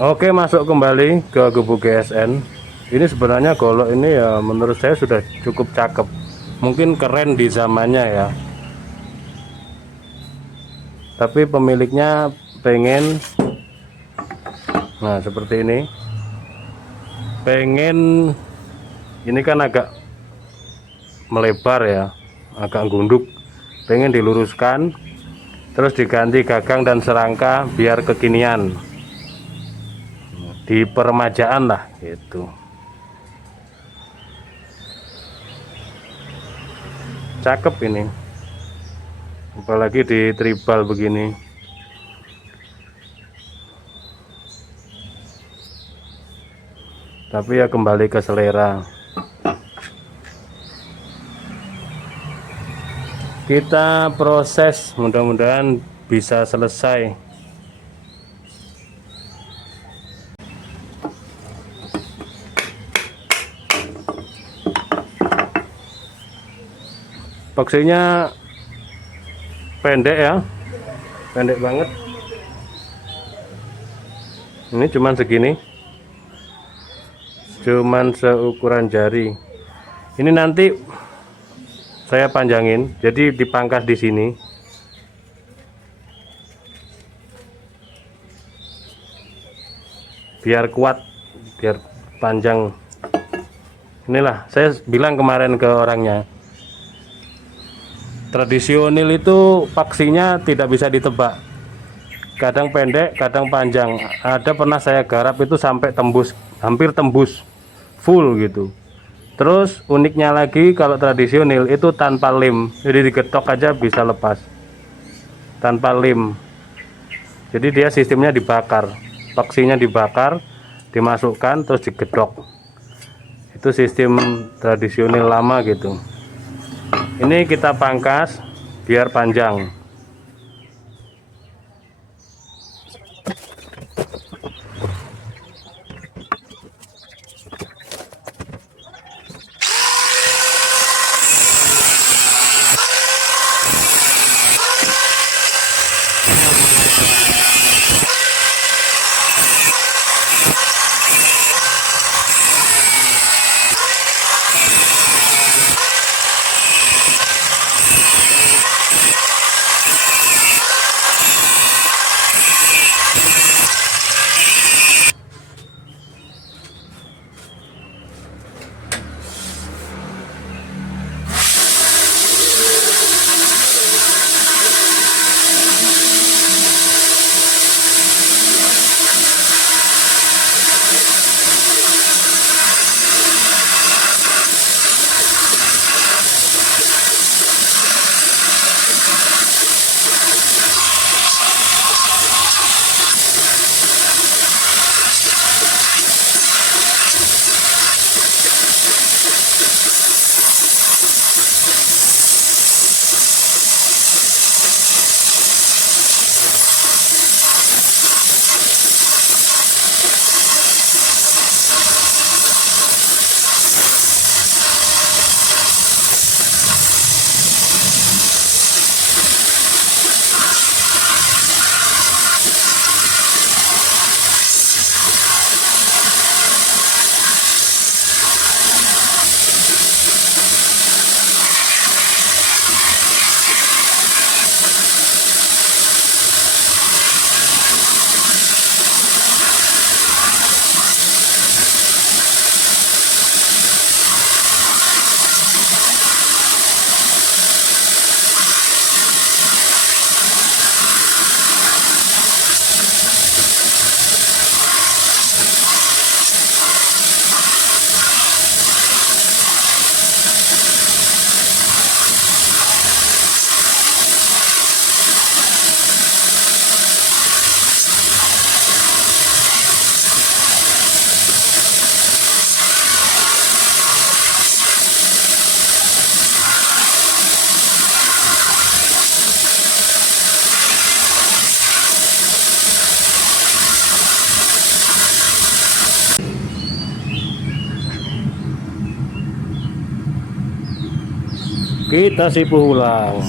Oke, masuk kembali ke gubuk GSN. Ini sebenarnya golok ini ya menurut saya sudah cukup cakep. Mungkin keren di zamannya ya. Tapi pemiliknya pengen, nah seperti ini. Pengen ini kan agak melebar ya, agak gunduk. Pengen diluruskan, terus diganti gagang dan serangka biar kekinian. Di peremajaan lah gitu. Cakep ini. Apalagi di tribal begini. Tapi ya kembali ke selera. Kita proses, mudah-mudahan bisa selesai. Epoksinya pendek ya, pendek banget. Ini cuman segini, cuman seukuran jari. Ini nanti saya panjangin, jadi dipangkas di sini. Biar kuat, biar panjang. Inilah saya bilang kemarin ke orangnya. Tradisional itu paksinya tidak bisa ditebak. Kadang pendek, kadang panjang. Ada pernah saya garap itu sampai tembus, hampir tembus full gitu. Terus uniknya lagi kalau tradisional itu tanpa lem, jadi digetok aja bisa lepas tanpa lem. Jadi dia sistemnya dibakar, paksinya dibakar, dimasukkan terus digedok. Itu sistem tradisional lama gitu. Ini kita pangkas biar panjang. Kita sipu ulang.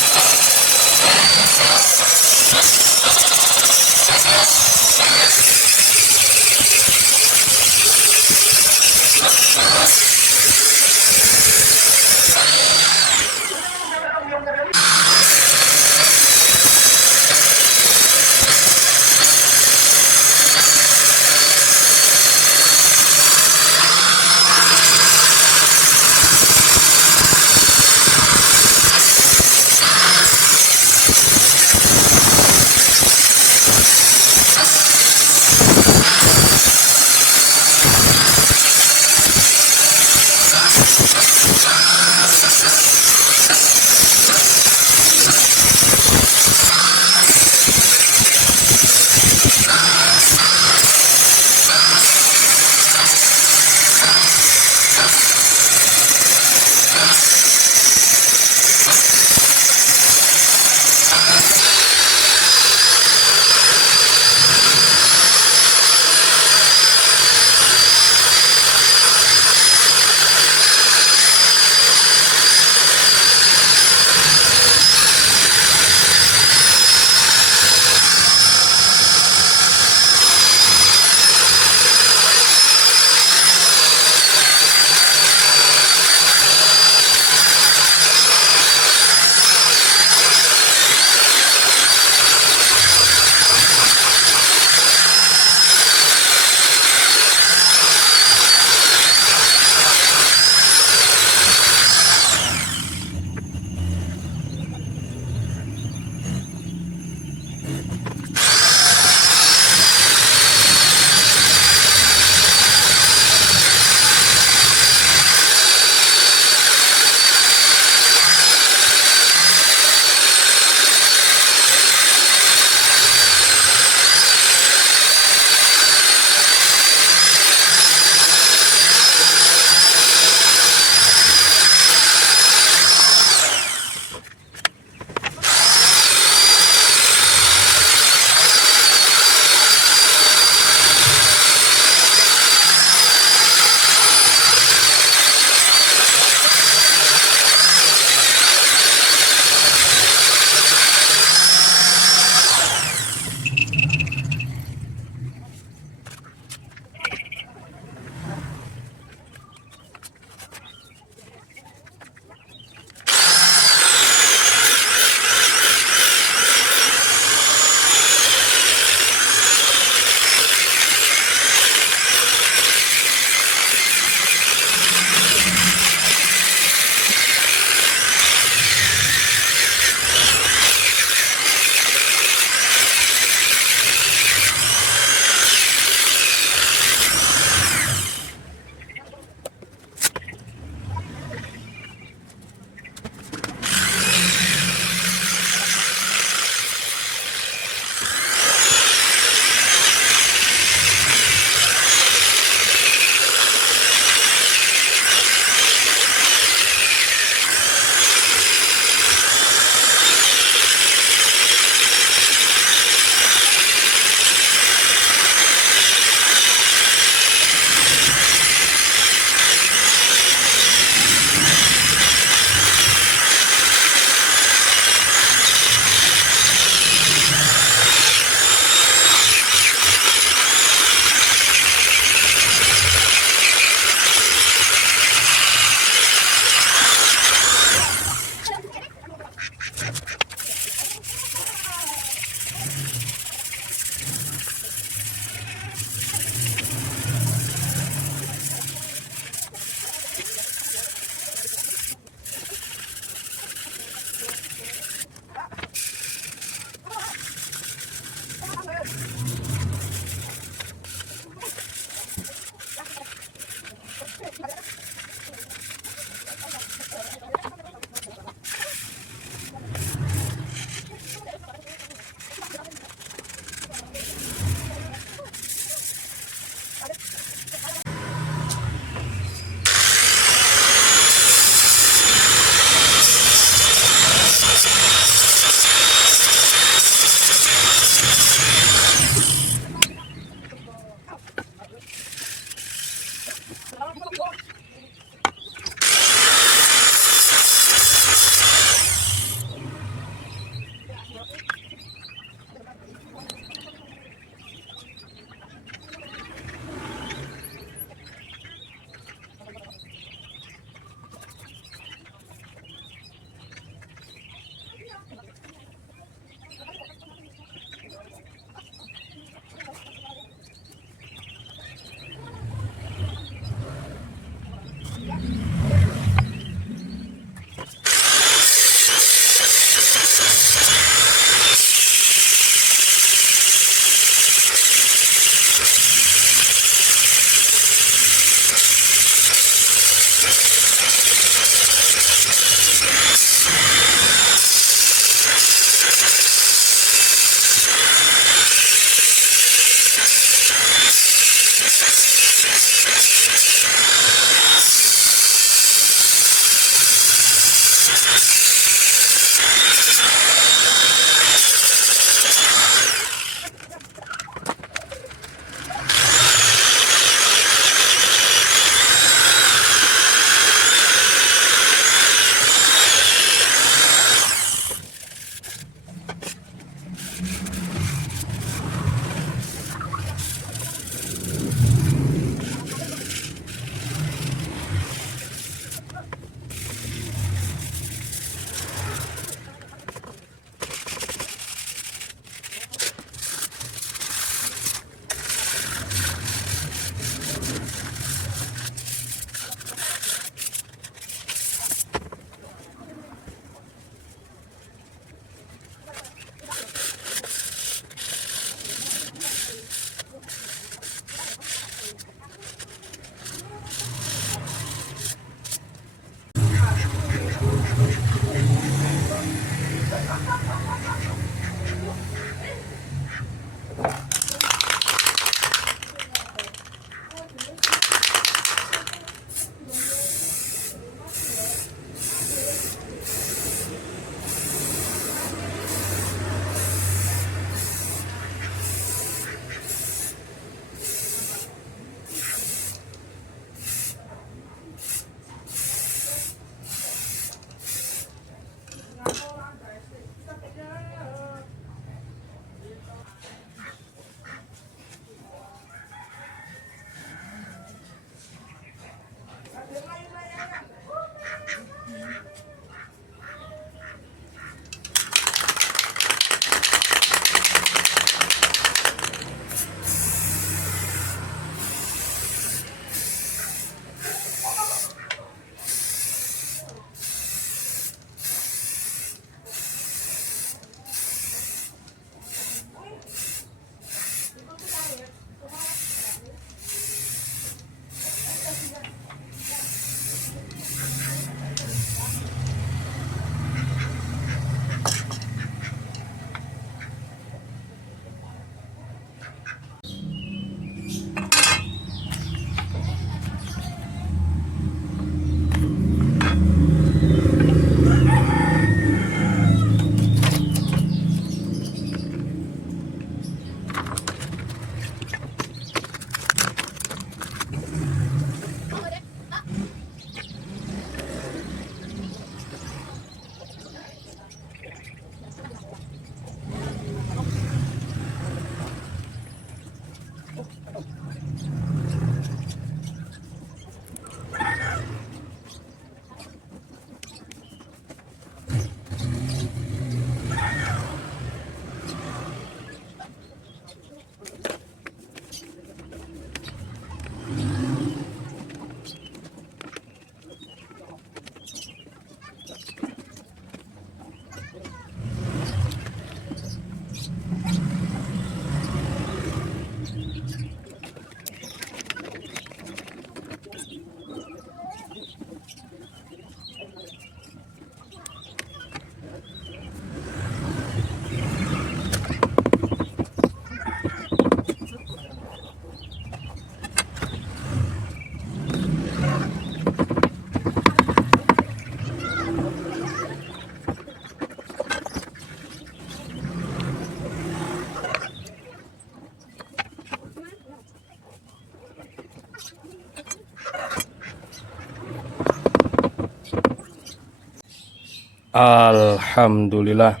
Alhamdulillah,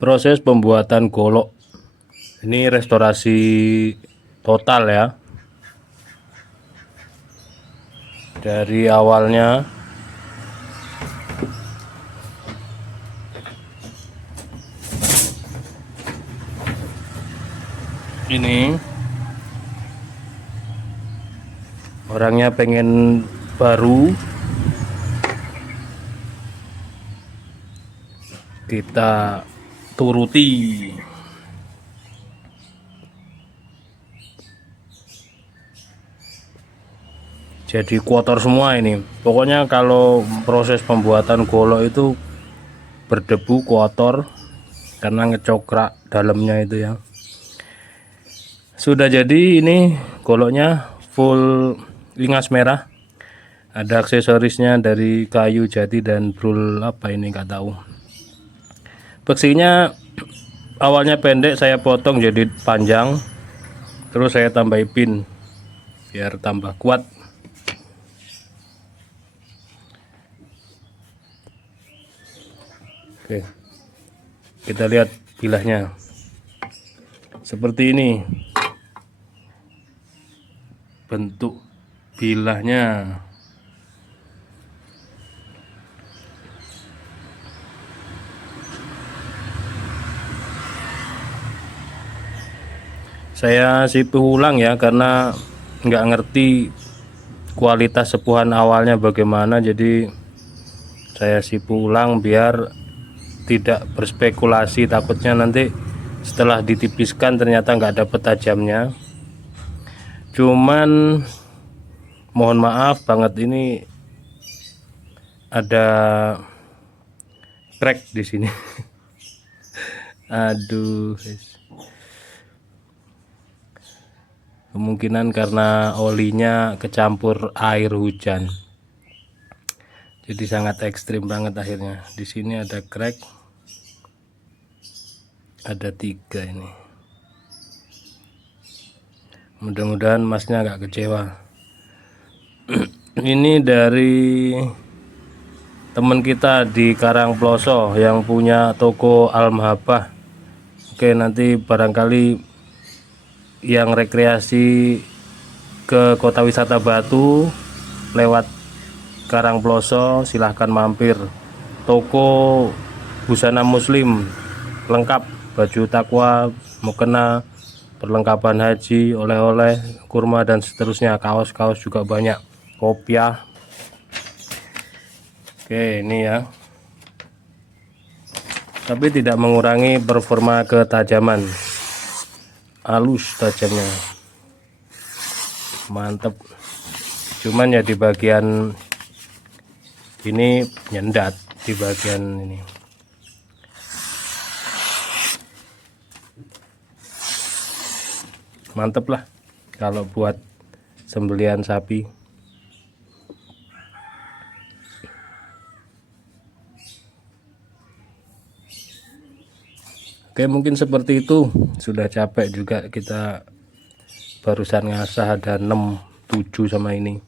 proses pembuatan golok ini restorasi total ya, dari awalnya ini orangnya pengen baru, kita turuti. Jadi kotor semua ini. Pokoknya kalau proses pembuatan golok itu berdebu, kotor karena ngecokrak dalamnya itu ya. Sudah jadi ini goloknya full lingas merah. Ada aksesorisnya dari kayu jati dan brul apa ini nggak tahu. Beksinya awalnya pendek, saya potong jadi panjang. Terus saya tambahin pin biar tambah kuat. Oke. Kita lihat bilahnya. Seperti ini. Bentuk bilahnya. Saya sipu ulang ya, karena nggak ngerti kualitas sepuhan awalnya bagaimana, jadi saya sipu ulang biar tidak berspekulasi, takutnya nanti setelah ditipiskan ternyata nggak dapet tajamnya. Cuman mohon maaf banget, ini ada crack di sini. Aduh, kemungkinan karena olinya kecampur air hujan, jadi sangat ekstrim banget akhirnya. Di sini ada crack, ada 3 ini. Mudah-mudahan masnya nggak kecewa. Ini dari teman kita di Karangploso yang punya toko Al-Mahabbah. Oke, nanti barangkali yang rekreasi ke kota wisata Batu lewat Karangploso silahkan mampir. Toko busana muslim lengkap, baju takwa, mukena, perlengkapan haji, oleh-oleh, kurma dan seterusnya. Kaos-kaos juga banyak, kopiah. Oke, ini ya, tapi tidak mengurangi performa ketajaman. Halus tajamnya, mantep. Cuman ya di bagian ini nyendat, di bagian ini. Mantep lah kalau buat sembelihan sapi. Oke, mungkin seperti itu. Sudah capek juga kita, barusan ngasah ada 6, 7 sama ini.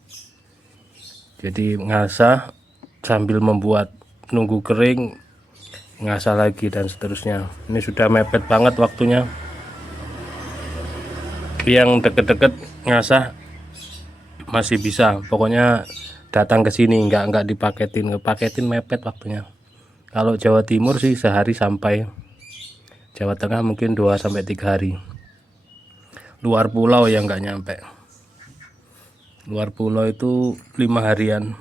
Jadi ngasah sambil membuat, nunggu kering, ngasah lagi dan seterusnya. Ini sudah mepet banget waktunya. Yang deket-deket ngasah masih bisa, pokoknya datang ke sini, nggak dipaketin, ngepaketin mepet waktunya. Kalau Jawa Timur sih sehari sampai, Jawa Tengah mungkin 2-3 hari. Luar pulau yang nggak nyampe, luar pulau itu 5 harian.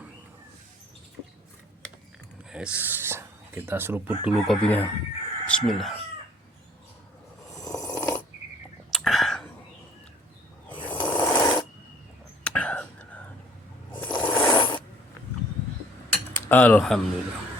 Yes, kita seruput dulu kopinya. Bismillah. Alhamdulillah.